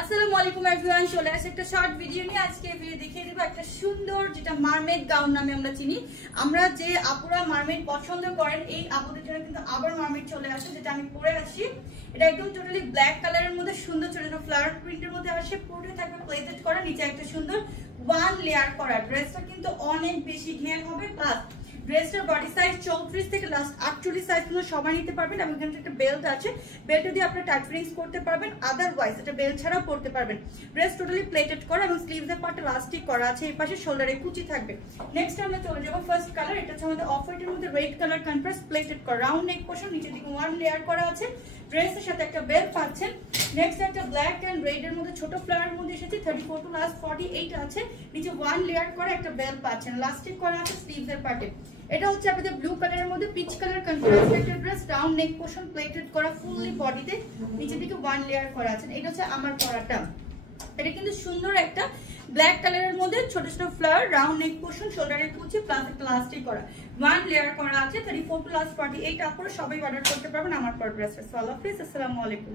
আসসালামু আলাইকুম এভরিওয়ান, চলে আসে একটা শর্ট ভিডিও নিয়ে। আজকে ভিডিও দেখিয়ে দেবো একটা সুন্দর, যেটা মারমেড গাউন নামে আমরা চিনি। আমরা যে আপুরা মারমেড পছন্দ করেন, এই আপুদের জন্য কিন্তু আবার মারমেড চলে আসে, যেটা আমি পরে আসি। এটা একদম টোটালি ব্ল্যাক কালারের মধ্যে সুন্দর ছোট ছোট ফ্লাওয়ার প্রিন্টের মধ্যে আসে। পুরোটাই থাকবে প্লেটেড করা, নিচে একটা সুন্দর ওয়ান লেয়ার করা। ড্রেসটা কিন্তু অনেক বেশি ঘের হবে, প্লাস ড্রেসটার বডি সাইজ 34 থেকে লাস্ট 48 সাইজ পর্যন্ত সবাই নিতে পারবেন। এবং এখানে একটা বেল্ট আছে, বেল্টে দিয়ে আপনারা টাই ফিটিংস করতে পারবেন, আদারওয়াইজ এটা বেল্ট ছাড়াও পরতে পারবেন। ড্রেস টোটালি প্লেটেড করা এবং স্লিভসের পার্টে লাস্টিক করা আছে, এই পাশে শোল্ডারে কুচি থাকবে। নেক্সট আমরা চলে যাবো ফার্স্ট কালার। এটা হচ্ছে আমাদের অফ হোয়াইটের মধ্যে রেড কালার কন্ট্রাস্ট, প্লেটেড করা, রাউন্ড নেক পোর্শন, নিচের দিকে ওয়ান লেয়ার করা আছে। ড্রেসের সাথে একটা বেল্ট পাচ্ছেন। নেক্সট একটা ব্ল্যাক এন্ড রেড এর মধ্যে ছোট ফ্লাওয়ার মধ্যে এসেছে, 34 টু লাস্ট 48 আছে। নিচে ওয়ান লেয়ার করে একটা বেল্ট পাচ্ছেন, লাস্টিক করা আছে স্লিভসের পার্টে। এটা হচ্ছে আপনাদের ব্লু কালারের মধ্যে পিচ কালার কন্ট্রাস্ট একটা dress, round neck portion, plated করা, ফুললি বডিতে নিচে দিকে ওয়ান লেয়ার করা আছে। এটা হচ্ছে আমার পরাটা। এটা কিন্তু সুন্দর একটা ব্ল্যাক কালারের মধ্যে ছোট ছোট ফ্লাওয়ার, রাউন্ড নেক পোর্শন, শোল্ডারে কুচি, প্লাস একটা প্লাস্টিক করা, ওয়ান লেয়ার করা আছে। 34 টু লাস্ট 48 আপনারা সবাই অর্ডার করতে পারবেন আমার পর ড্রেসের। সো আল্লাহ হাফেজ, আসসালামু আলাইকুম।